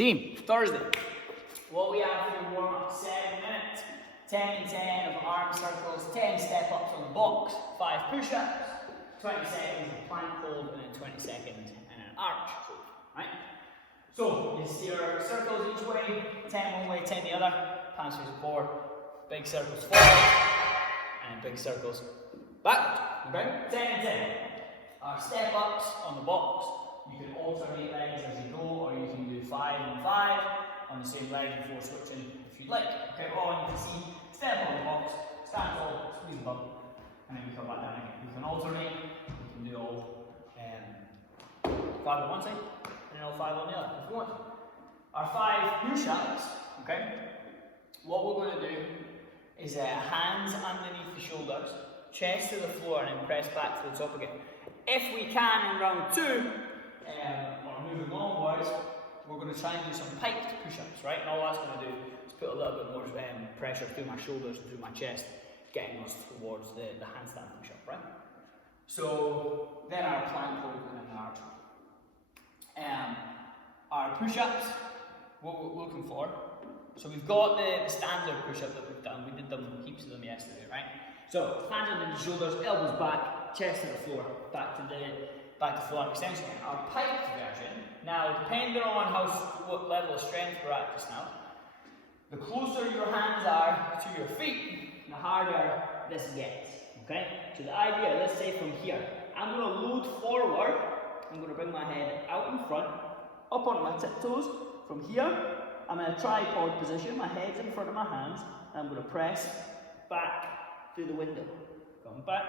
Team, Thursday. What we have for warm-up, 7 minutes. 10 and 10 of arm circles, 10 step-ups on the box, 5 push-ups, 20 seconds of plank hold, and then 20 seconds and an arch hold, right? So, you see our circles each way, 10 one way, 10 the other, palms face forward, big circles forward, and big circles backwards, okay? 10 and 10. Our step-ups on the box, you can alternate legs as you go, or you can do 5 and 5 on the same leg before switching if you'd like. Okay, well, you can see, step on the box, stand tall, squeeze the bum, and then we come back down again. We can alternate, we can do all 5 on one side, and then all 5 on the other, if you want. Our 5 push-ups, okay, what we're going to do is hands underneath the shoulders, chest to the floor, and then press back to the top again. If we can in round 2, or moving onwards, we're going to try and do some piked push-ups, right? And all that's going to do is put a little bit more pressure through my shoulders and through my chest, getting us towards the handstand push-up, right? So then our plank hold and an arch hold. Our push-ups, what we're looking for. So we've got the standard push-up that we've done. We did heaps of them yesterday, right? So hands under the shoulders, elbows back, chest to the floor, back to floor extension. Our piked version, now depending on what level of strength we're at just now, the closer your hands are to your feet, the harder this gets, okay? So the idea, let's say from here, I'm going to load forward, I'm going to bring my head out in front, up on my tiptoes. From here, I'm in a tripod position, my head's in front of my hands, and I'm going to press back through the window. Come back,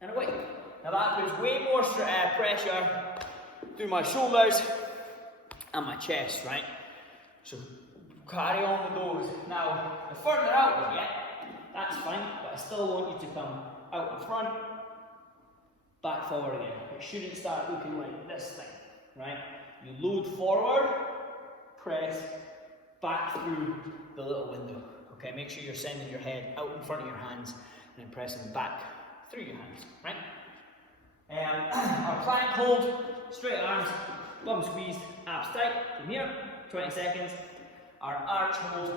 and away. Now that puts way more pressure through my shoulders and my chest, right? So carry on with those. Now, the further out we get, that's fine, but I still want you to come out in front, back forward again. It shouldn't start looking like this thing, right? You load forward, press back through the little window. Okay, make sure you're sending your head out in front of your hands and then pressing back through your hands, right? Our plank hold, straight arms, bum squeezed, abs tight. From here, 20 seconds. Our arch hold,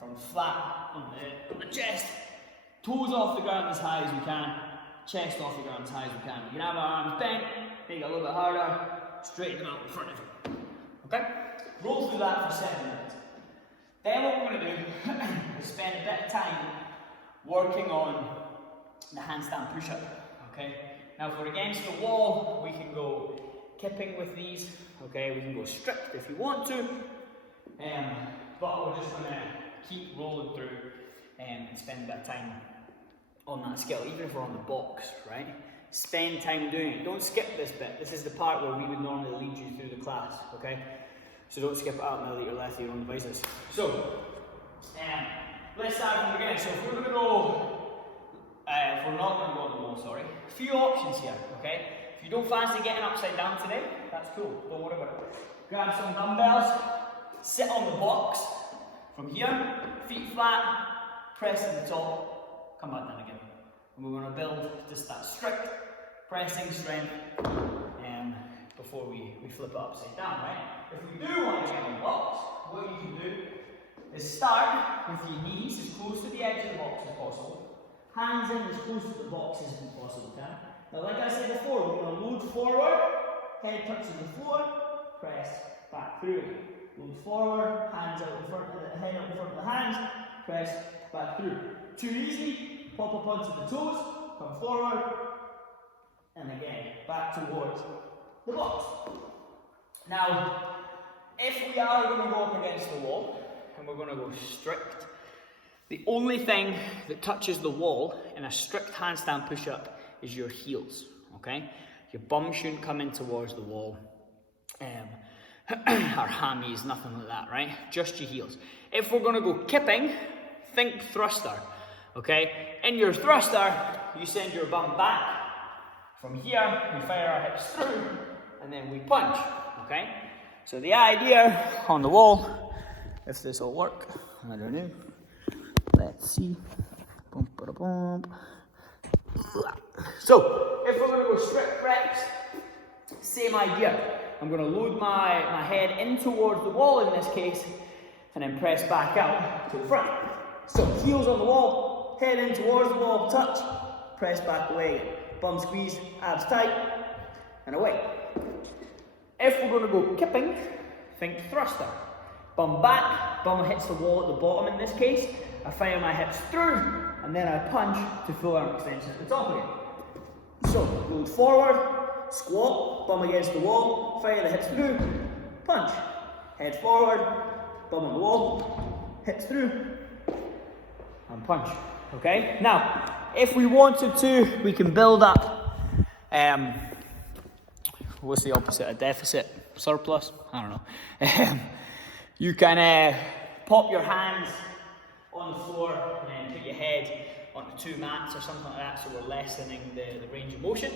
from flat on the chest, toes off the ground as high as we can, chest off the ground as high as we can. We can have our arms bent, make it a little bit harder, straighten them out in front of you. Okay? Roll through that for 7 minutes. Then what we're going to do is spend a bit of time working on the handstand push-up. Okay? Now if we're against the wall, we can go kipping with these. Okay? We can go strict if you want to. But we're just going to keep rolling through and spend a bit of time on that skill, even if we're on the box, right? Spend time doing it. Don't skip this bit. This is the part where we would normally lead you through the class, okay? So don't skip it out now that you're left to your own devices. So, let's start from the beginning. So if we're going to go, if we're not going to go on the wall, sorry. A few options here, okay? If you don't fancy getting upside down today, that's cool. Don't worry about it. Grab some dumbbells, sit on the box. From here, feet flat, press to the top, come back down again. And we're going to build just that strict pressing strength before we flip it upside down, right? If we do want to get on the box, what you can do is start with your knees as close to the edge of the box as possible. Hands in as close to the box as possible, okay? Now, like I said before, we're going to load forward, head touching the floor, press back through. Load forward, hands out in front of the head out in front of the hands, press back through. Too easy, pop up onto the toes, come forward, and again, back towards the box. Now, if we are going to go up against the wall, and we're going to go strict, the only thing that touches the wall in a strict handstand push-up is your heels, okay? Your bum shouldn't come in towards the wall. Our hammies, nothing like that, right? Just your heels. If we're going to go kipping, think thruster, okay? In your thruster, you send your bum back. From here, we fire our hips through, and then we punch, okay? So the idea on the wall, if this will work, I don't know. Let's see. Boom, ba, boom. So, if we're going to go strict reps, same idea. I'm going to load my head in towards the wall in this case, and then press back out to the front. So heels on the wall, head in towards the wall, touch, press back away. Bum squeeze, abs tight, and away. If we're going to go kipping, think thruster. Bum back, bum hits the wall at the bottom in this case. I fire my hips through, and then I punch to full arm extension at the top again. So, load forward, squat, bum against the wall, fire the hips through, punch. Head forward, bum on the wall, hips through, and punch. Okay? Now, if we wanted to, we can build up, what's the opposite of deficit? Surplus? I don't know. You can pop your hands on the floor and put your head onto 2 mats or something like that, so we're lessening the range of motion.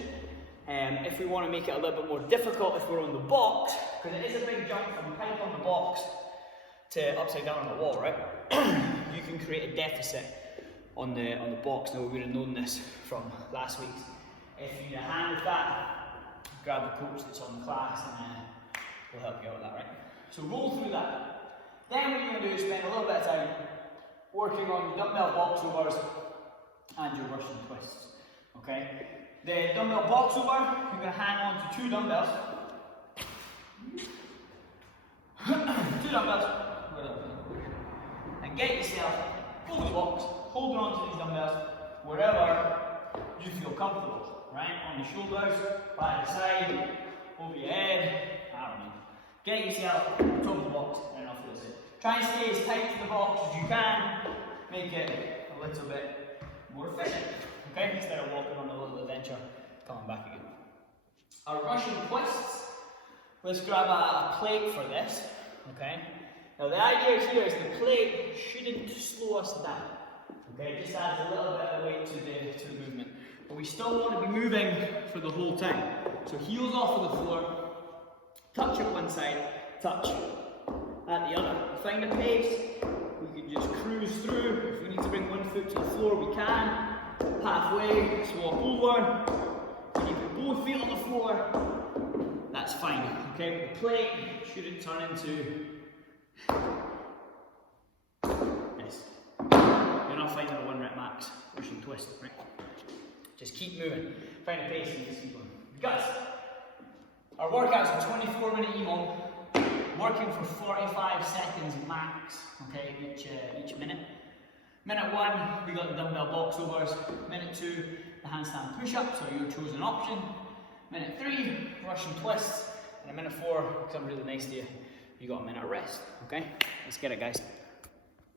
If we want to make it a little bit more difficult if we're on the box, because it is a big jump from pipe on the box to upside down on the wall, right? You can create a deficit on the box. Now we would have known this from last week. If you need a hand with that, grab the coach that's on the class and we'll help you out with that, right? So roll through that. Then what you're going to do is spend a little bit of time working on your dumbbell box overs and your Russian twists. Okay? The dumbbell box over, you're going to hang on to 2 dumbbells. 2 dumbbells. And get yourself over the box, holding on to these dumbbells wherever you feel comfortable. Right? On the shoulders, by the side, over your head. I don't know. Get yourself on top of the box and off to the side. Try and stay as tight to the box as you can. Make it a little bit more efficient. Okay? Instead of walking on a little adventure, coming back again. Our Russian twists. Let's grab a plate for this. Okay? Now the idea here is the plate shouldn't slow us down. Okay? It just adds a little bit of weight to the movement. But we still want to be moving for the whole time. So heels off of the floor, touch at one side, touch at the other. Find a pace, we can just cruise through. If we need to bring one foot to the floor, we can. Halfway, swap over. When you put both feet on the floor, that's fine. Okay, the plate shouldn't turn into this. You're not finding a 1 rep max Russian twist, right? Just keep moving. Find a pace and just keep going. Guys, our workouts are 24-minute EMOM, working for 45 seconds max, okay, each minute. Minute 1, we got the dumbbell box overs. Minute 2, the handstand push-ups, so your chosen option. Minute 3, Russian twists. And a minute 4, because I'm really nice to you, you got a minute of rest, okay? Let's get it, guys.